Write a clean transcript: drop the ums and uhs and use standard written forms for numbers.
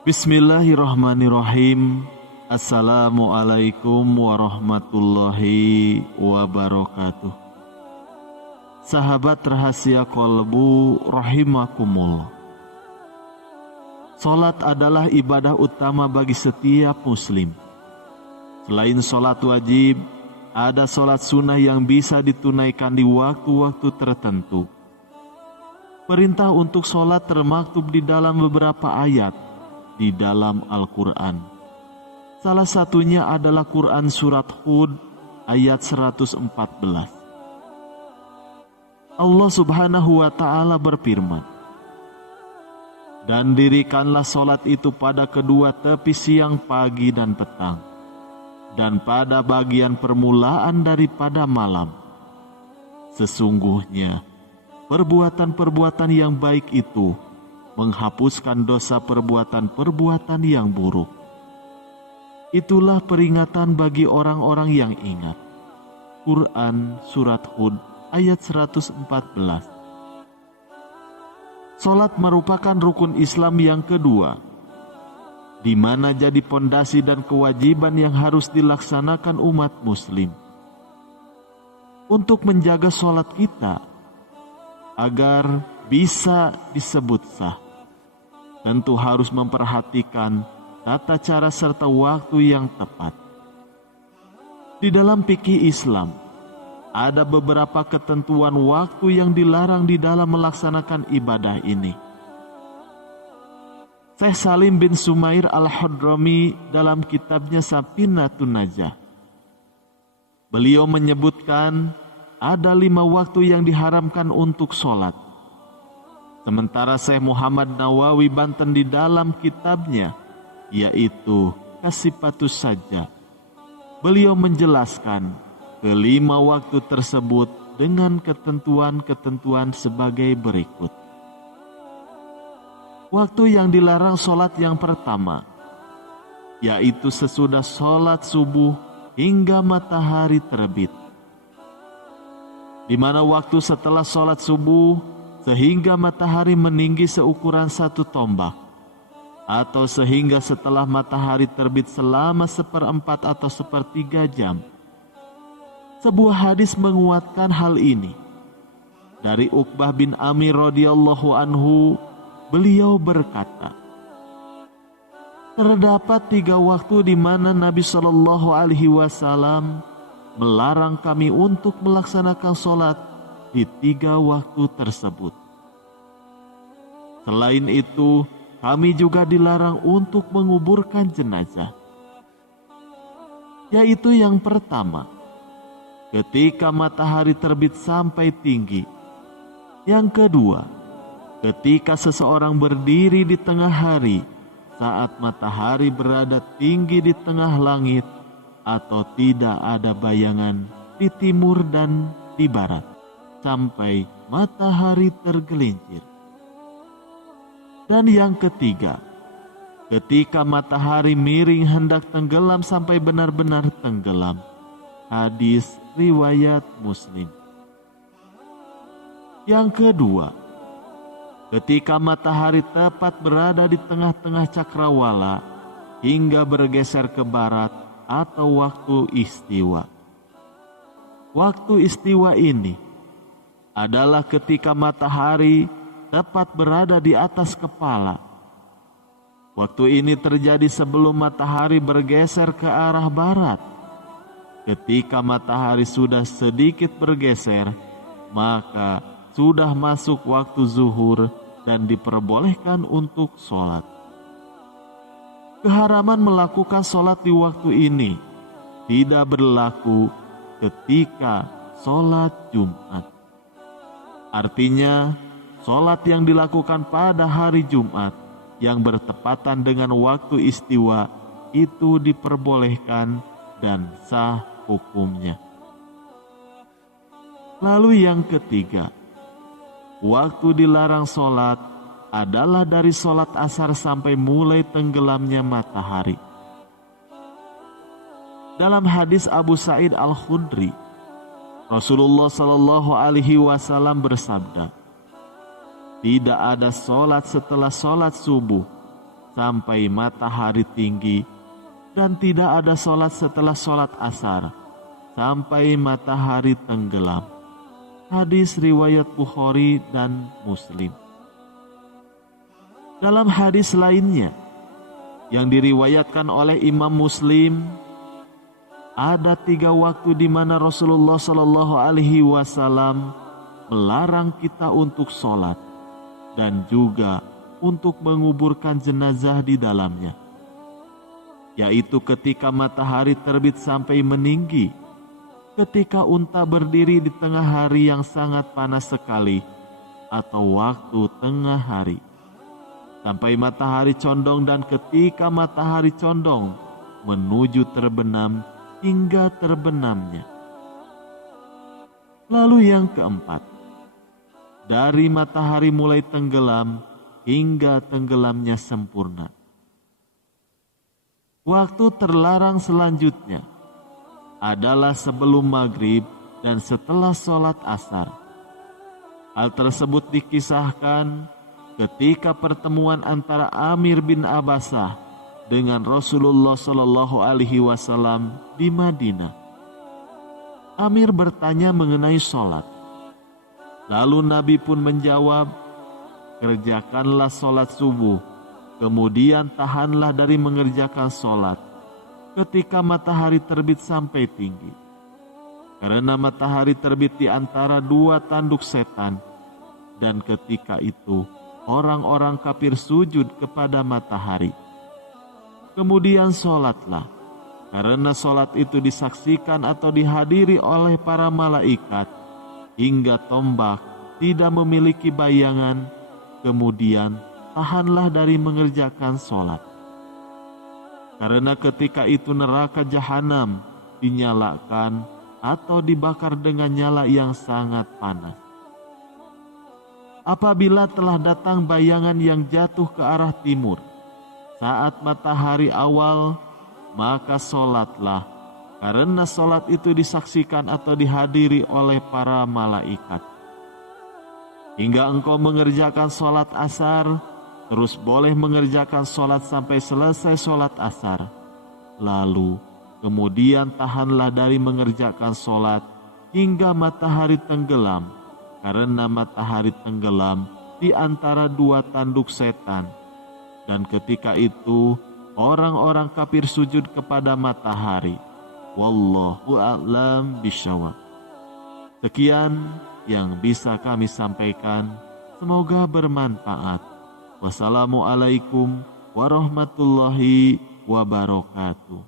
Bismillahirrahmanirrahim. Assalamualaikum warahmatullahi wabarakatuh. Sahabat rahasia kolbu rahimakumullah. Salat adalah ibadah utama bagi setiap muslim. Selain salat wajib, ada salat sunnah yang bisa ditunaikan di waktu-waktu tertentu. Perintah untuk salat termaktub di dalam beberapa ayat di dalam Al-Quran. Salah satunya adalah Quran Surat Hud ayat 114. Allah Subhanahu wa Ta'ala berfirman, "Dan dirikanlah salat itu pada kedua tepi siang, pagi, dan petang, dan pada bagian permulaan daripada malam. Sesungguhnya perbuatan-perbuatan yang baik itu menghapuskan dosa perbuatan-perbuatan yang buruk. Itulah peringatan bagi orang-orang yang ingat." Quran Surat Hud ayat 114. Salat merupakan rukun Islam yang kedua, di mana jadi pondasi dan kewajiban yang harus dilaksanakan umat muslim. Untuk menjaga salat kita agar bisa disebut sah, tentu harus memperhatikan tata cara serta waktu yang tepat. Di dalam fikih Islam, ada beberapa ketentuan waktu yang dilarang di dalam melaksanakan ibadah ini. Syekh Salim bin Sumair Al-Hadrami dalam kitabnya Safinatun Najah, beliau menyebutkan ada 5 waktu yang diharamkan untuk sholat. Sementara Syekh Muhammad Nawawi Banten di dalam kitabnya, yaitu Kasifatus Sajjah, beliau menjelaskan kelima waktu tersebut dengan ketentuan-ketentuan sebagai berikut. Waktu yang dilarang sholat yang pertama, yaitu sesudah sholat subuh hingga matahari terbit, di mana waktu setelah sholat subuh sehingga matahari meninggi seukuran 1 tombak, atau sehingga setelah matahari terbit selama 1/4 atau 1/3 jam. Sebuah hadis menguatkan hal ini. Dari Uqbah bin Amir radhiyallahu anhu, beliau berkata, terdapat 3 waktu di mana Nabi Shallallahu Alaihi Wasallam melarang kami untuk melaksanakan sholat di 3 waktu tersebut. Selain itu, kami juga dilarang untuk menguburkan jenazah. Yaitu yang pertama, ketika matahari terbit sampai tinggi. Yang kedua, ketika seseorang berdiri di tengah hari saat matahari berada tinggi di tengah langit atau tidak ada bayangan di timur dan di barat sampai matahari tergelincir. Dan yang ketiga, ketika matahari miring hendak tenggelam sampai benar-benar tenggelam. Hadis riwayat Muslim. Yang kedua, ketika matahari tepat berada di tengah-tengah cakrawala hingga bergeser ke barat atau waktu istiwa. Waktu istiwa ini adalah ketika matahari tepat berada di atas kepala. Waktu ini terjadi sebelum matahari bergeser ke arah barat. Ketika matahari sudah sedikit bergeser, maka sudah masuk waktu zuhur dan diperbolehkan untuk sholat. Keharaman melakukan sholat di waktu ini tidak berlaku ketika sholat Jumat. Artinya, sholat yang dilakukan pada hari Jumat yang bertepatan dengan waktu istiwa itu diperbolehkan dan sah hukumnya. Lalu yang ketiga, waktu dilarang sholat adalah dari sholat asar sampai mulai tenggelamnya matahari. Dalam hadis Abu Sa'id Al-Khudri, Rasulullah Shallallahu Alaihi Wasallam bersabda, tidak ada sholat setelah sholat subuh sampai matahari tinggi, dan tidak ada solat setelah solat asar sampai matahari tenggelam. Hadis riwayat Bukhari dan Muslim. Dalam hadis lainnya yang diriwayatkan oleh Imam Muslim, ada 3 waktu di mana Rasulullah Shallallahu Alaihi Wasallam melarang kita untuk sholat dan juga untuk menguburkan jenazah di dalamnya, yaitu ketika matahari terbit sampai meninggi, ketika unta berdiri di tengah hari yang sangat panas sekali, atau waktu tengah hari, sampai matahari condong, dan ketika matahari condong menuju terbenam hingga terbenamnya. Lalu yang keempat, dari matahari mulai tenggelam hingga tenggelamnya sempurna. Waktu terlarang selanjutnya adalah sebelum maghrib dan setelah sholat asar. Hal tersebut dikisahkan ketika pertemuan antara Amir bin Abbasah dengan Rasulullah Shallallahu Alaihi Wasallam di Madinah. Amir bertanya mengenai sholat. Lalu Nabi pun menjawab, kerjakanlah sholat subuh, kemudian tahanlah dari mengerjakan sholat ketika matahari terbit sampai tinggi. Karena matahari terbit di antara 2 tanduk setan, dan ketika itu orang-orang kafir sujud kepada matahari. Kemudian sholatlah, karena sholat itu disaksikan atau dihadiri oleh para malaikat, hingga tombak tidak memiliki bayangan. Kemudian tahanlah dari mengerjakan sholat. Karena ketika itu neraka jahanam dinyalakan atau dibakar dengan nyala yang sangat panas. Apabila telah datang bayangan yang jatuh ke arah timur saat matahari awal, maka sholatlah, karena sholat itu disaksikan atau dihadiri oleh para malaikat. Hingga engkau mengerjakan sholat asar, terus boleh mengerjakan sholat sampai selesai sholat asar. Lalu kemudian tahanlah dari mengerjakan sholat hingga matahari tenggelam, karena matahari tenggelam di antara 2 tanduk setan. Dan ketika itu orang-orang kafir sujud kepada matahari. Wallahu a'lam bishawab. Sekian yang bisa kami sampaikan, semoga bermanfaat. Wassalamualaikum warahmatullahi wabarakatuh.